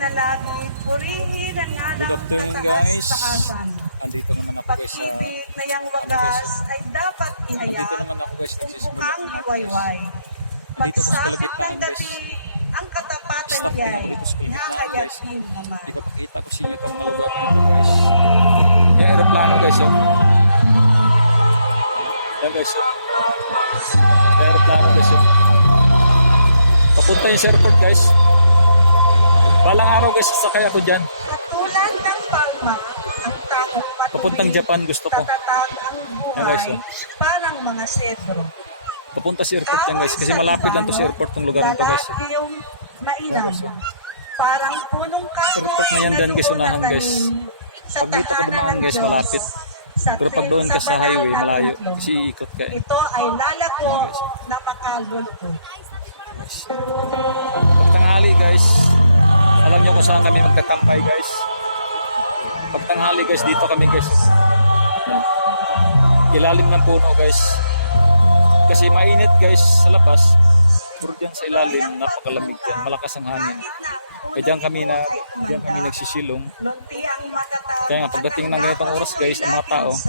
na lagi, purihin ang Good anang afternoon guys. Andito naman ako guys sa... Pag-ibig na yang wagas ay dapat Andito ihayag naman ako guys nagsisimula. mukhang liwayway. Andito ako sa Pagsapit kalagitnaan, ng guys. gabi, ang katapatan Stop din ako niya'y dito sa kalagitnaan, guys. din naman. Hindi ko pakita ko sa inyo itong mga lugar na ito guys. Yung aeroplano guys oh. Yan guys oh. Yung aeroplano guys oh. Papunta yung sa airport guys. Balang araw guys sasakay ako dyan. Ng palma, patuloy, Papuntang Japan gusto ko. tatatag ang Yan, guys, oh. parang mga sedro. Papunta sa airport yan guys. Kasi malapit lang to sa airport tong lugar na to guys. Mainam. Parang punong kahoy Airport na yan dyan, guys, unahan, guys. Pag dito ka dumaan guys malapit. Pero pag doon ka sa highway malayo. Kasi iikot ka eh. Ito ay lalako na makagulto. Pag tanghali guys, kung saan kami magkakampay guys. Pag tanghali guys, dito kami guys. Yan. Ilalim ng puno guys. Kasi mainit guys sa labas. Puro dyan sa ilalim, napakalamig dyan. Malakas ang hangin. Kaya dyan kami na, dyan kami nagsisilong. Kaya nga, pagdating ng ganitong oras, guys, ang mga tao,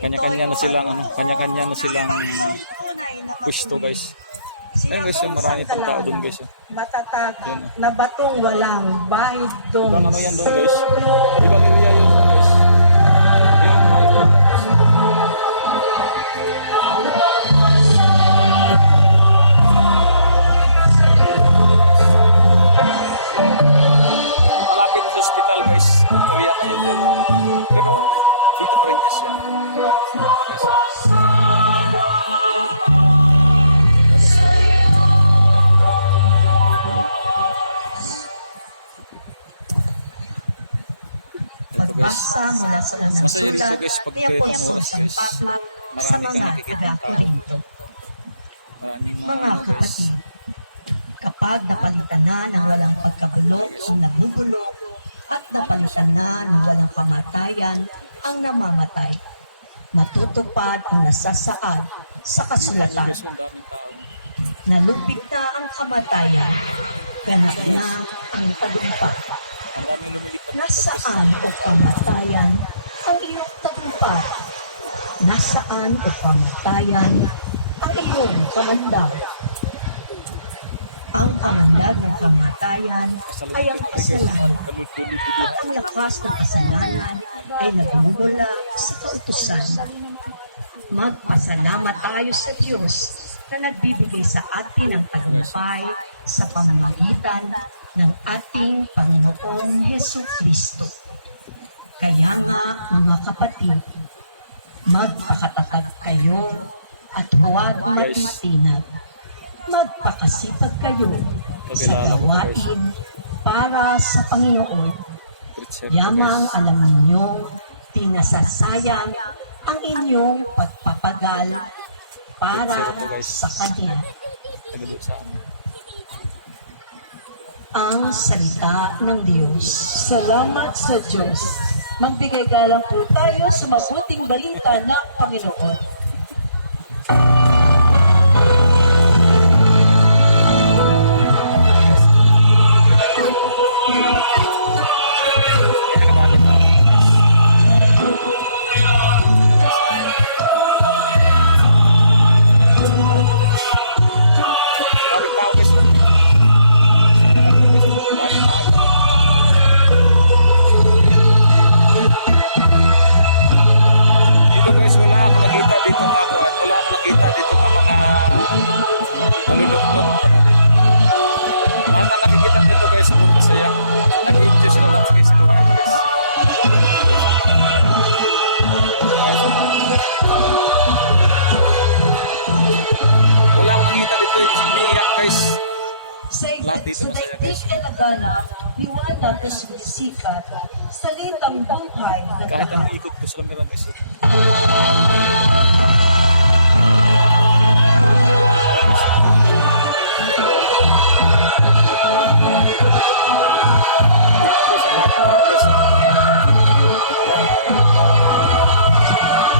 Kanya-kanya na silang ano, kanya-kanya na silang pwesto guys. Ayun guys, yung marami pang tao doon guys. Matatag Yan, oh. na batong walang bahid doon. Ibang ano yan doon guys. Ibang Pagbasa mula sa unang Masaya sulat guys, pag ni Apostol San. Pablo sa mga taga-Korinto. Maraming mga, kapatid, kapag napalitan na ng walang pagkabulok ang nabubulok at napalitan na ng walang kamatayan ang namamatay, matutupad ang nasasaad sa kasulatan. Nalupig na ang kamatayan, ganap na ang tagumpay. Ang daming lumilipad. Nasaan o kamatayan ang iyong tagumpay? Nasaan o kamatayan ang iyong kamandag? Ang kamandag ng kamatayan ay ang kasalanan at ang lakas ng kasalanan ay nagmumula sa kautusan. Magpasalamat tayo sa Diyos na nagbibigay sa atin ng tagumpay sa pamamagitan ng ating Panginoong Heso Kristo. Kaya nga, mga kapatid, magpakatatag kayo at huwag magmatinag. Magpakasipag kayo sa gawain para sa Panginoon. Yamang alam ninyo, pinasasayang ang inyong pagpapagal para sa Kanya. Sa amin. Ang salita ng Diyos. Salamat sa Diyos. Magbigay galang po tayo sa mabuting balita ng Panginoon. Dito, umiiyak guys. Sa Lahat dito masaya, guys. Liwanag na sumisikat, salitang buhay Kahit anong ikot ko sa kamera guys.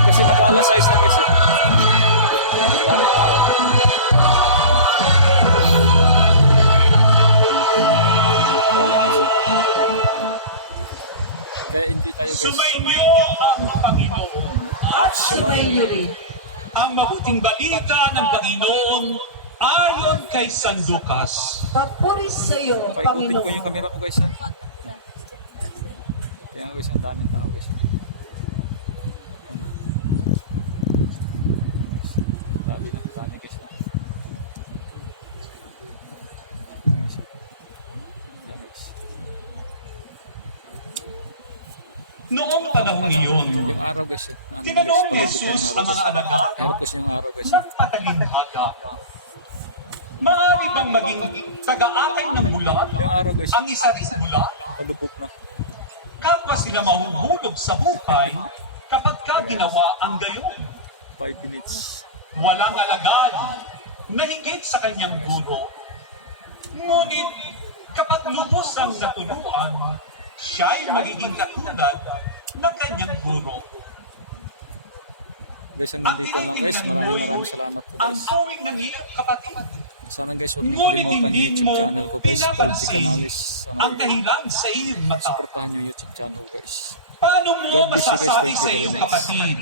Kasi mag-alas size na guys eh. Tayo guys. Sumainyo ang Panginoon. At Sumainyo rin. Ang mabuting balita ng Panginoon ayon kay San Lucas. Papuri sa iyo, Paikutin ko yung Panginoon. camera ko guys ha. Kaya nga guys, ang daming tao guys. Dami na, dami guys na. Yan guys. Noong panahon iyon, Yung araw guys, ano tinanong ni Jesus ang mga alagad kasi yung araw guys. ng patalinhaga. Maaari bang maging taga-akay ng bulan Yung araw guys, ang isa rin bulan? palubog na. Kapwa sila mahuhulog sa buhay kapag ka ginawa ang gayon. 5 minutes. Walang alagad na higit sa kanyang guro. Ngunit kapag lubos ang natuluan, siya'y magiging katulad kanyang guro. Guys, ang Ang nandito lang guys. Maraming maraming salamat po ang guys. tuwing ng iyong kapatid. Sana guys, huwag niyo kalimutan yung YouTube channel ko guys. Pinapansin Canales. Sana ang dahilan sa iyong mata. supportahan yung YouTube channel guys. Paano mo masasabi sa iyong kapatid